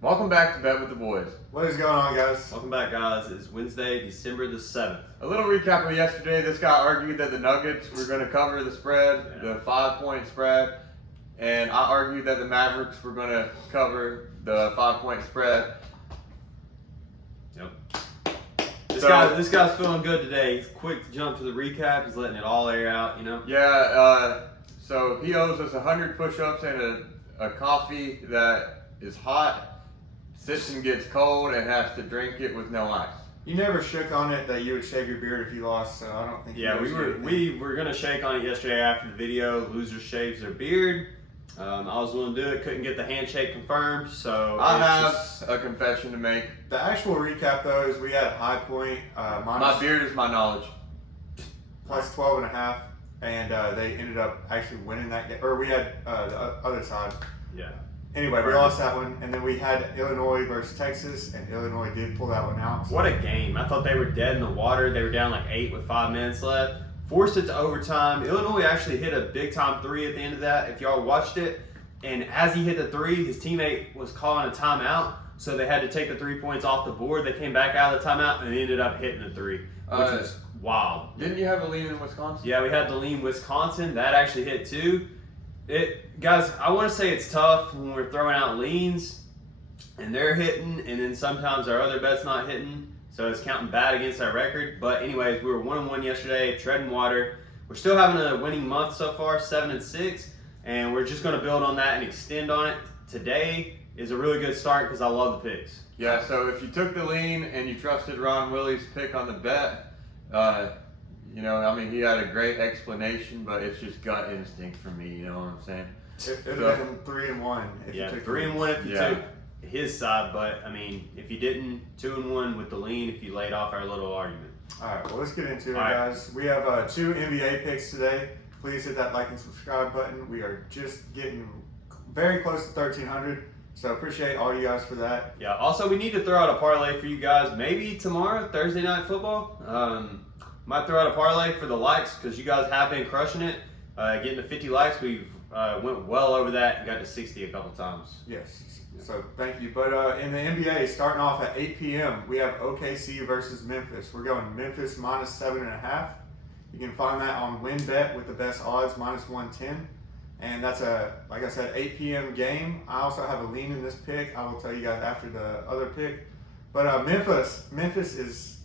Welcome back to Bet with the Boys. What is going on, guys? Welcome back, guys. It's Wednesday, December the 7th. A little recap of yesterday. This guy argued that the Nuggets were going to cover the spread, the 5-point spread, and I argued that the Mavericks were going to cover the 5-point spread. Yep. This guy's feeling good today. He's quick to jump to the recap. He's letting it all air out, Yeah, so he owes us 100 push-ups and a coffee that is hot, sits and gets cold, and has to drink it with no ice. You never shook on it that you would shave your beard if you lost, so I don't think. Yeah, we were gonna shake on it yesterday after the video. Loser shaves their beard. I was willing to do it. Couldn't get the handshake confirmed, so I have a confession to make. The actual recap though is we had High Point My beard is my knowledge. plus 12.5, and they ended up actually winning that game. Or we had the other side. Yeah. Anyway, we lost that one, and then we had Illinois versus Texas, and Illinois did pull that one out. What a game. I thought they were dead in the water. They were down like 8 with 5 minutes left. Forced it to overtime. Illinois actually hit a big-time 3 at the end of that, if y'all watched it. And as he hit the 3, his teammate was calling a timeout, so they had to take the 3 points off the board. They came back out of the timeout, and they ended up hitting the 3, which was wild. Didn't you have a lean in Wisconsin? Yeah, we had the lean Wisconsin. That actually hit too. Guys, I want to say it's tough when we're throwing out leans and they're hitting, and then sometimes our other bet's not hitting, so it's counting bad against our record. But anyways, we were 1-1 yesterday, treading water. We're still having a winning month so far, 7-6, and we're just going to build on that and extend on it. Today is a really good start because I love the picks. Yeah, so if you took the lean and you trusted Ron Willie's pick on the bet, he had a great explanation, but it's just gut instinct for me, you know what I'm saying? It would have been 3-1 if you took 3-1 if you took his side, but if you didn't, 2-1 with the lean if you laid off our little argument. All right, well, let's get into it, guys. We have 2 NBA picks today. Please hit that like and subscribe button. We are just getting very close to 1,300, so appreciate all you guys for that. Yeah, also we need to throw out a parlay for you guys. Maybe tomorrow, Thursday Night Football. Might throw out a parlay for the likes because you guys have been crushing it. Getting to 50 likes, we've went well over that and got to 60 a couple times. Yes, so thank you. But in the NBA, starting off at 8 p.m., we have OKC versus Memphis. We're going Memphis minus 7.5. You can find that on WinBet with the best odds, minus 110. And that's like I said, 8 p.m. game. I also have a lean in this pick. I will tell you guys after the other pick. But Memphis is,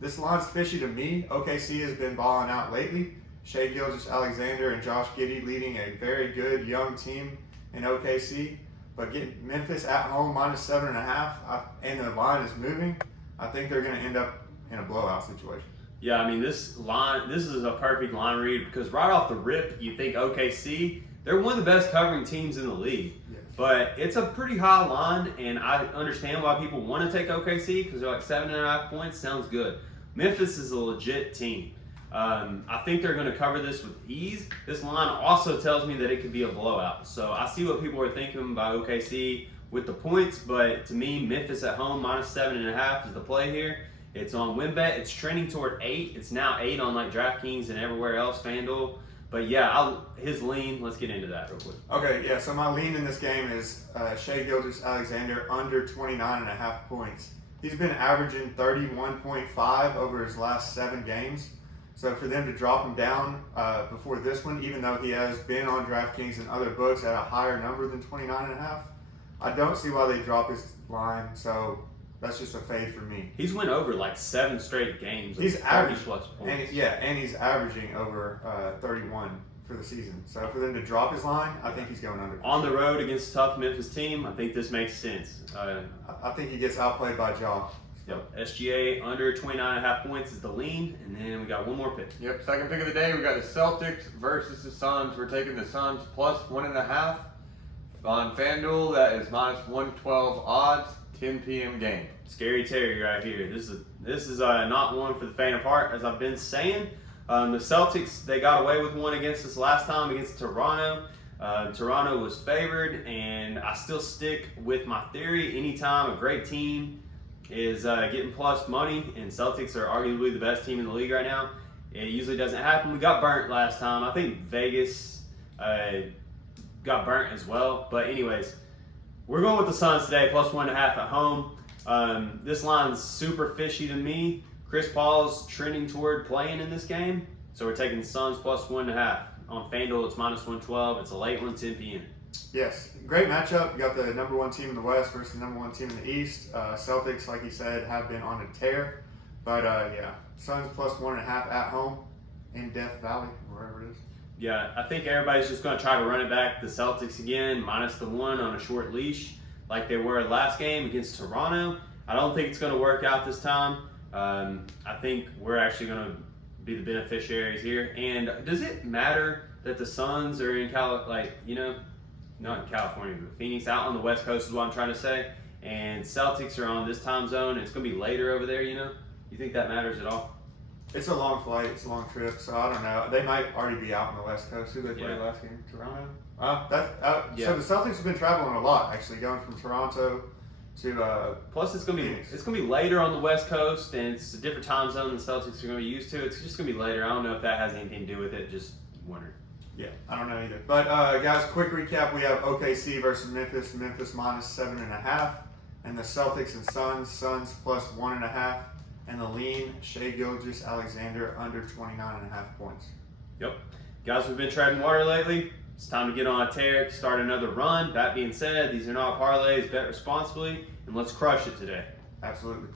this line's fishy to me. OKC has been balling out lately. Shai Gilgeous-Alexander and Josh Giddey leading a very good young team in OKC. But getting Memphis at home minus 7.5, and the line is moving, I think they're going to end up in a blowout situation. Yeah, this is a perfect line read because right off the rip, you think OKC, they're one of the best covering teams in the league. Yes. But it's a pretty high line, and I understand why people want to take OKC because they're like 7.5 points. Sounds good. Memphis is a legit team. I think they're going to cover this with ease. This line also tells me that it could be a blowout. So I see what people are thinking by OKC with the points, but to me, Memphis at home minus 7.5 is the play here. It's on WinBet. It's trending toward 8. It's now 8 on like DraftKings and everywhere else, FanDuel. But yeah, his lean. Let's get into that real quick. Okay, yeah. So my lean in this game is Shai Gilgeous-Alexander under 29.5 points. He's been averaging 31.5 over his last 7 games. So for them to drop him down before this one, even though he has been on DraftKings and other books at a higher number than 29.5, I don't see why they drop his line. So that's just a fade for me. He's went over like 7 straight games. He's averaging plus points. And he's averaging over 31 for the season. So for them to drop his line, I think he's going under. On the road against a tough Memphis team, I think this makes sense. I think he gets outplayed by Ja. Yep. SGA under 29.5 points is the lean, and then we got one more pick. Yep, second pick of the day, we got the Celtics versus the Suns. We're taking the Suns plus 1.5 on FanDuel. That is minus 112 odds, 10 p.m. game. Scary Terry right here. This is not one for the faint of heart, as I've been saying. The Celtics, they got away with one against us last time against Toronto. Toronto was favored, and I still stick with my theory. Anytime a great team is getting plus money, and Celtics are arguably the best team in the league right now, it usually doesn't happen. We got burnt last time. I think Vegas got burnt as well. But anyways, We're going with the Suns today, plus 1.5 at home. This line's super fishy to me. Chris Paul's trending toward playing in this game, so we're taking the Suns plus 1.5. On FanDuel, it's minus 112. It's a late one, 10 p.m. Yes, great matchup. You got the number 1 team in the West versus the number 1 team in the East. Celtics, like you said, have been on a tear. But yeah, Suns plus 1.5 at home in Death Valley, wherever it is. Yeah, I think everybody's just going to try to run it back. The Celtics again, minus the 1 on a short leash, like they were last game against Toronto. I don't think it's going to work out this time. I think we're actually going to be the beneficiaries here. And does it matter that the Suns are in not in California, but Phoenix, out on the West Coast is what I'm trying to say. And Celtics are on this time zone. And it's going to be later over there, You think that matters at all? It's a long flight. It's a long trip. So I don't know. They might already be out on the West Coast. Who they played Yeah. last game? Toronto? Yeah. So the Celtics have been traveling a lot, actually, going from Toronto to Plus, it's gonna be later on the West Coast, and it's a different time zone than the Celtics are gonna be used to. It's just gonna be later. I don't know if that has anything to do with it. Just wondering. yeah, I don't know either. But guys, quick recap: we have OKC versus Memphis. Memphis minus 7.5, and the Celtics and Suns plus 1.5, and the lean Shai Gilgeous-Alexander under 29.5 points. Yep, guys, we've been treading water lately. It's time to get on a tear, start another run. That being said, these are not parlays. Bet responsibly, and let's crush it today. Absolutely.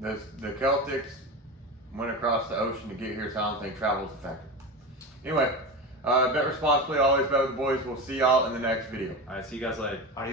The Celtics went across the ocean to get here, so I don't think travel's effective. Anyway, bet responsibly, always bet with the boys. We'll see y'all in the next video. All right, see you guys later. Adios.